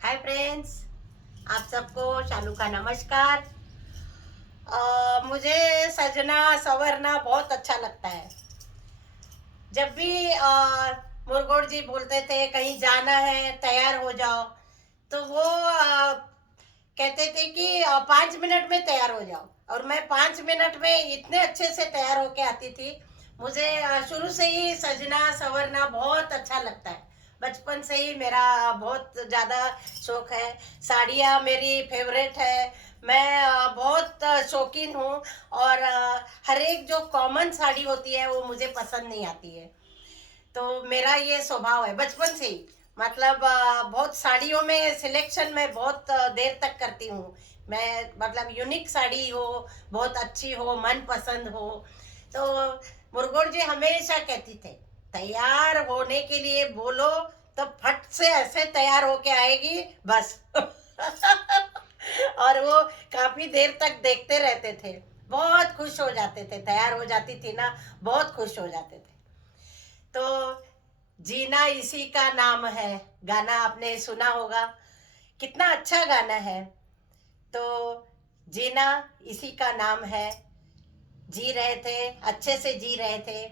Hi friends, आप सबको शालू का नमस्कार। मुझे सजना संवरना बहुत अच्छा लगता है। जब भी मुरगोड़ जी बोलते थे कहीं जाना है तैयार हो जाओ, तो वो कहते थे कि 5 मिनट में तैयार हो जाओ, और मैं 5 मिनट में इतने अच्छे से तैयार होके आती थी। मुझे शुरू से ही सजना संवरना बहुत अच्छा लगता है। बचपन से ही मेरा बहुत ज़्यादा शौक है। साड़ियाँ मेरी फेवरेट है। मैं बहुत शौकीन हूँ। और हर एक जो कॉमन साड़ी होती है वो मुझे पसंद नहीं आती है। तो मेरा ये स्वभाव है बचपन से ही। मतलब बहुत साड़ियों में सिलेक्शन मैं बहुत देर तक करती हूँ। मैं मतलब यूनिक साड़ी हो, बहुत अच्छी हो, मन पसंद हो। तो मुरगुड़ जी हमेशा कहती थे, तैयार होने के लिए बोलो तो फट से ऐसे तैयार होके आएगी बस। और वो काफी देर तक देखते रहते थे। बहुत खुश हो जाते थे, तैयार हो जाती थी ना, बहुत खुश हो जाते थे। तो जीना इसी का नाम है, गाना आपने सुना होगा। कितना अच्छा गाना है। तो जीना इसी का नाम है। जी रहे थे, अच्छे से जी रहे थे।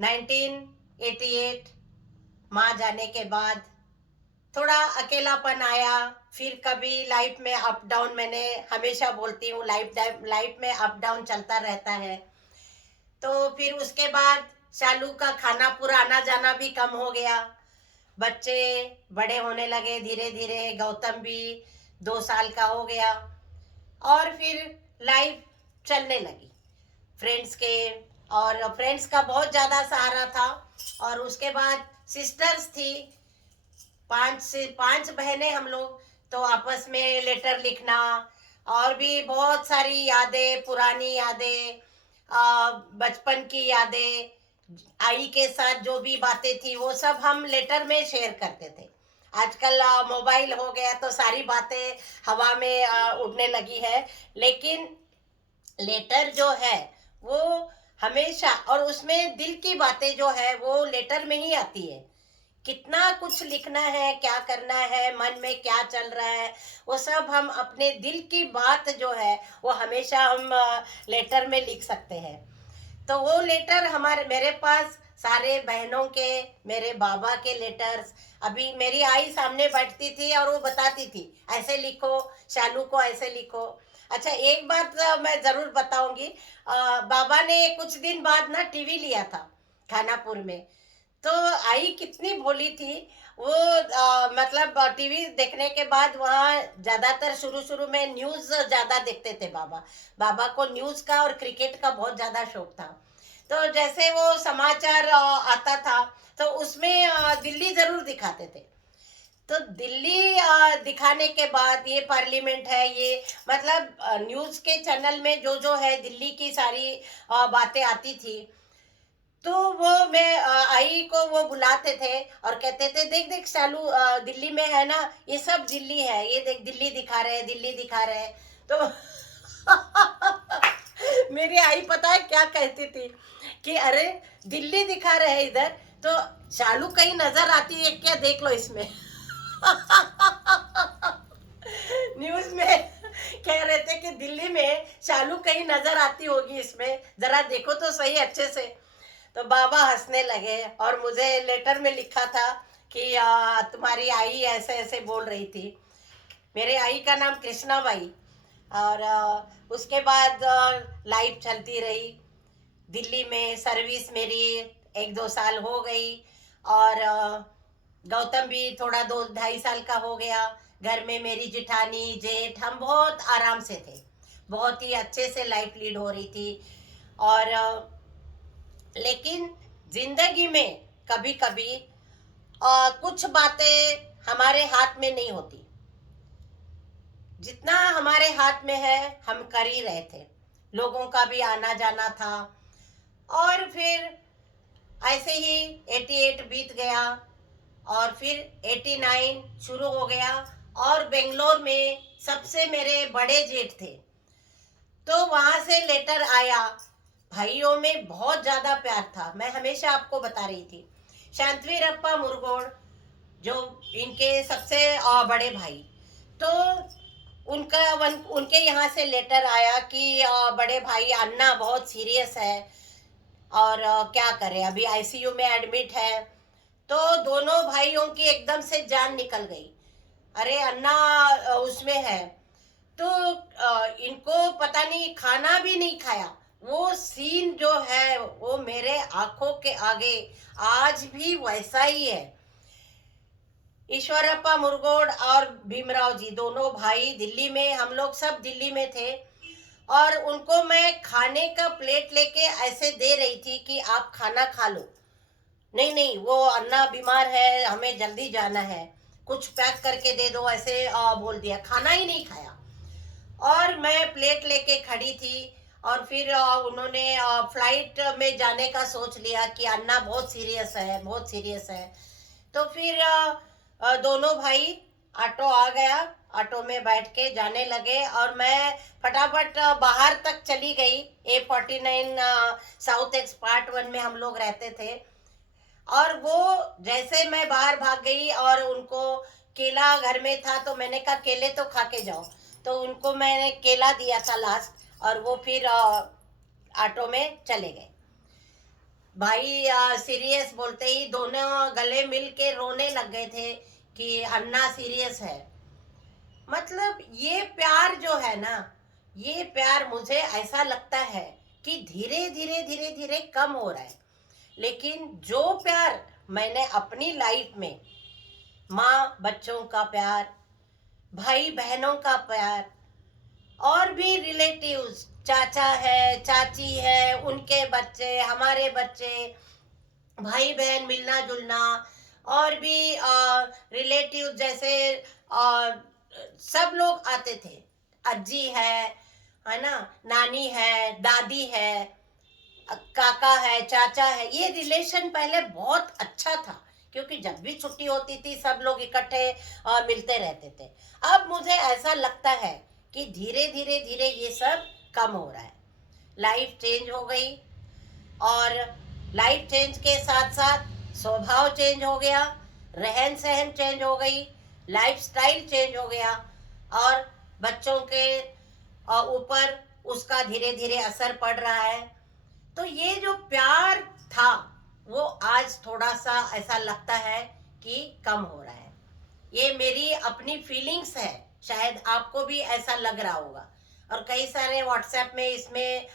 1988 माँ जाने के बाद थोड़ा अकेलापन आया। फिर कभी लाइफ में अप डाउन, मैंने हमेशा बोलती हूँ लाइफ में अप डाउन चलता रहता है। तो फिर उसके बाद शालू का खाना पूरा आना जाना भी कम हो गया। बच्चे बड़े होने लगे धीरे धीरे। गौतम भी 2 साल का हो गया। और फिर लाइफ चलने लगी फ्रेंड्स के। और फ्रेंड्स का बहुत ज़्यादा सहारा था। और उसके बाद सिस्टर्स थी, 5 बहनें हम लोग। तो आपस में लेटर लिखना, और भी बहुत सारी यादें, पुरानी यादें, बचपन की यादें, आई के साथ जो भी बातें थी वो सब हम लेटर में शेयर करते थे। आजकल मोबाइल हो गया तो सारी बातें हवा में उड़ने लगी है। लेकिन लेटर जो है वो हमेशा, और उसमें दिल की बातें जो है वो लेटर में ही आती है। कितना कुछ लिखना है, क्या करना है, मन में क्या चल रहा है, वो सब हम अपने दिल की बात जो है वो हमेशा हम लेटर में लिख सकते हैं। तो वो लेटर हमारे मेरे पास सारे बहनों के, मेरे बाबा के लेटर्स। अभी मेरी आई सामने बैठती थी और वो बताती थी, ऐसे लिखो, शालू को ऐसे लिखो। अच्छा, एक बात मैं जरूर बताऊंगी। बाबा ने कुछ दिन बाद ना टीवी लिया था खानापुर में। तो आई कितनी भोली थी वो। मतलब टीवी देखने के बाद वहाँ ज्यादातर शुरू शुरू में न्यूज ज्यादा देखते थे बाबा। बाबा को न्यूज का और क्रिकेट का बहुत ज्यादा शौक था। तो जैसे वो समाचार आता था तो उसमें दिल्ली जरूर दिखाते थे। तो दिल्ली दिखाने के बाद ये पार्लियामेंट है, ये मतलब न्यूज के चैनल में जो जो है दिल्ली की सारी बातें आती थी। तो वो मैं आई को वो बुलाते थे और कहते थे, देख देख शालू, दिल्ली में है ना, ये सब दिल्ली है, ये देख दिल्ली दिखा रहे हैं, दिल्ली दिखा रहे हैं। तो मेरी आई पता है क्या कहती थी कि अरे दिल्ली दिखा रहे हैं इधर, तो शालू कहीं नजर आती है क्या, देख लो इसमें। न्यूज में कह रहे थे कि दिल्ली में शालू कहीं नजर आती होगी इसमें, जरा देखो तो सही अच्छे से। तो बाबा हंसने लगे और मुझे लेटर में लिखा था कि तुम्हारी आई ऐसे ऐसे बोल रही थी। मेरे आई का नाम कृष्णा बाई। और उसके बाद लाइफ चलती रही। दिल्ली में सर्विस मेरी 1-2 साल हो गई। और गौतम भी थोड़ा 2-2.5 साल का हो गया। घर में मेरी जिठानी जेठ, हम बहुत आराम से थे। बहुत ही अच्छे से लाइफ लीड हो रही थी। और लेकिन जिंदगी में कभी कभी कुछ बातें हमारे हाथ में नहीं होती। जितना हमारे हाथ में है हम कर ही रहे थे। लोगों का भी आना जाना था। और फिर ऐसे ही 88 बीत गया। और फिर 89 शुरू हो गया। और बेंगलोर में सबसे मेरे बड़े जेठ थे, तो वहां से लेटर आया। भाइयों में बहुत ज्यादा प्यार था। मैं हमेशा आपको बता रही थी, शांतवीरप्पा मुरगोड़ जो इनके सबसे बड़े भाई। तो उनके यहाँ से लेटर आया कि बड़े भाई अन्ना बहुत सीरियस है और क्या करें, अभी आईसीयू में एडमिट है। तो दोनों भाइयों की एकदम से जान निकल गई। अरे अन्ना उसमें है। तो इनको पता नहीं, खाना भी नहीं खाया। वो सीन जो है वो मेरे आंखों के आगे आज भी वैसा ही है। ईश्वरप्पा मुरगोड और भीमराव जी दोनों भाई दिल्ली में, हम लोग सब दिल्ली में थे। और उनको मैं खाने का प्लेट लेके ऐसे दे रही थी कि आप खाना खा लो। नहीं नहीं, वो अन्ना बीमार है, हमें जल्दी जाना है, कुछ पैक करके दे दो, ऐसे बोल दिया। खाना ही नहीं खाया। और मैं प्लेट लेके खड़ी थी। और फिर उन्होंने फ्लाइट में जाने का सोच लिया कि अन्ना बहुत सीरियस है, बहुत सीरियस है। तो फिर दोनों भाई, ऑटो आ गया, ऑटो में बैठ के जाने लगे और मैं फटाफट बाहर तक चली गई। A49 साउथ एक्स पार्ट 1 में हम लोग रहते थे। और वो जैसे मैं बाहर भाग गई और उनको केला घर में था तो मैंने कहा केले तो खा के जाओ। तो उनको मैंने केला दिया था लास्ट, और वो फिर ऑटो में चले गए। भाई सीरियस बोलते ही दोनों गले मिल के रोने लग गए थे कि अन्ना सीरियस है। मतलब ये प्यार जो है ना, ये प्यार मुझे ऐसा लगता है कि धीरे धीरे धीरे धीरे कम हो रहा है। लेकिन जो प्यार मैंने अपनी लाइफ में, माँ बच्चों का प्यार, भाई बहनों का प्यार, और भी रिलेटिव्स, चाचा है, चाची है, उनके बच्चे, हमारे बच्चे, भाई बहन मिलना जुलना, और भी रिलेटिव जैसे सब लोग आते थे। अज्जी है ना, नानी है, दादी है, काका है, चाचा है। ये रिलेशन पहले बहुत अच्छा था, क्योंकि जब भी छुट्टी होती थी सब लोग इकट्ठे मिलते रहते थे। अब मुझे ऐसा लगता है कि धीरे धीरे धीरे ये सब कम हो रहा है। लाइफ चेंज हो गई, और लाइफ चेंज के साथ साथ स्वभाव चेंज हो गया, रहन सहन चेंज हो गई, लाइफस्टाइल चेंज हो गया, और बच्चों के ऊपर उसका धीरे धीरे असर पड़ रहा है। तो ये जो प्यार था वो आज थोड़ा सा ऐसा लगता है कि कम हो रहा है। ये मेरी अपनी फीलिंग्स है, शायद आपको भी ऐसा लग रहा होगा। और कई सारे व्हाट्सएप में इसमें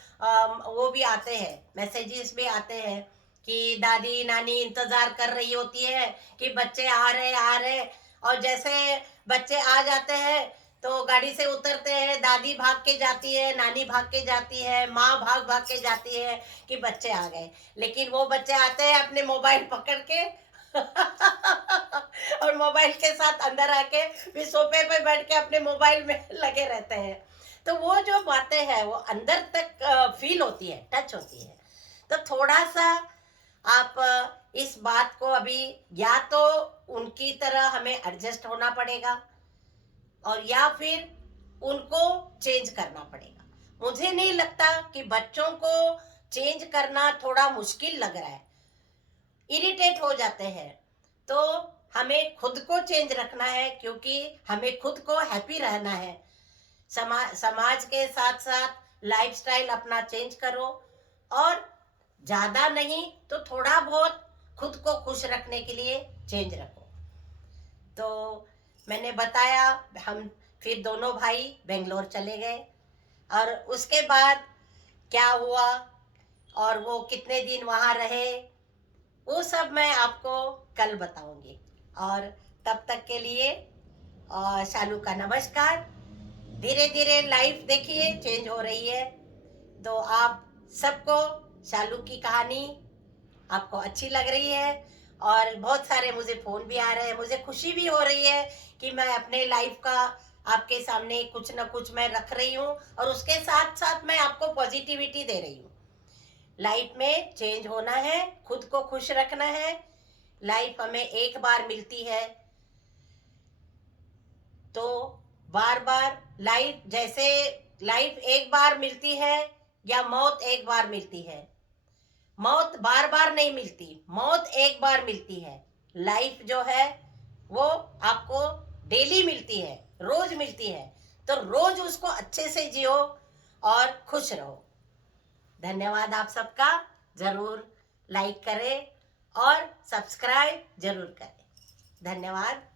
वो भी आते हैं, मैसेजेस भी आते हैं कि दादी नानी इंतजार कर रही होती है कि बच्चे आ रहे। और जैसे बच्चे आ जाते हैं तो गाड़ी से उतरते हैं, दादी भाग के जाती है, नानी भाग के जाती है, माँ भाग भाग के जाती है कि बच्चे आ गए। लेकिन वो बच्चे आते हैं अपने मोबाइल पकड़ के और मोबाइल के साथ अंदर आके भी सोफे पे बैठ के अपने मोबाइल में लगे रहते हैं। तो वो जो बातें हैं वो अंदर तक फील होती है, टच होती है। तो थोड़ा सा आप इस बात को अभी, या तो उनकी तरह हमें एडजस्ट होना पड़ेगा, और या फिर उनको चेंज करना पड़ेगा। मुझे नहीं लगता कि बच्चों को चेंज करना थोड़ा मुश्किल लग रहा है, इरिटेट हो जाते हैं। तो हमें खुद को चेंज रखना है, क्योंकि हमें खुद को हैप्पी रहना है। समाज के साथ साथ लाइफस्टाइल अपना चेंज करो, और ज्यादा नहीं तो थोड़ा बहुत खुद को खुश रखने के लिए चेंज रखो। तो मैंने बताया, हम फिर दोनों भाई बेंगलोर चले गए, और उसके बाद क्या हुआ और वो कितने दिन वहाँ रहे वो सब मैं आपको कल बताऊंगी। और तब तक के लिए शालू का नमस्कार। धीरे धीरे लाइफ देखिए चेंज हो रही है। तो आप सबको शालू की कहानी आपको अच्छी लग रही है, और बहुत सारे मुझे फोन भी आ रहे हैं। मुझे खुशी भी हो रही है कि मैं अपने लाइफ का आपके सामने कुछ ना कुछ मैं रख रही हूँ, और उसके साथ साथ मैं आपको पॉजिटिविटी दे रही हूँ। लाइफ में चेंज होना है, खुद को खुश रखना है। लाइफ हमें एक बार मिलती है, तो बार बार लाइफ, जैसे लाइफ एक बार मिलती है या मौत एक बार मिलती है। मौत बार बार नहीं मिलती, मौत एक बार मिलती है। लाइफ जो है वो आपको डेली मिलती है, रोज मिलती है, तो रोज उसको अच्छे से जियो और खुश रहो। धन्यवाद आप सबका। जरूर लाइक करें और सब्सक्राइब जरूर करें। धन्यवाद।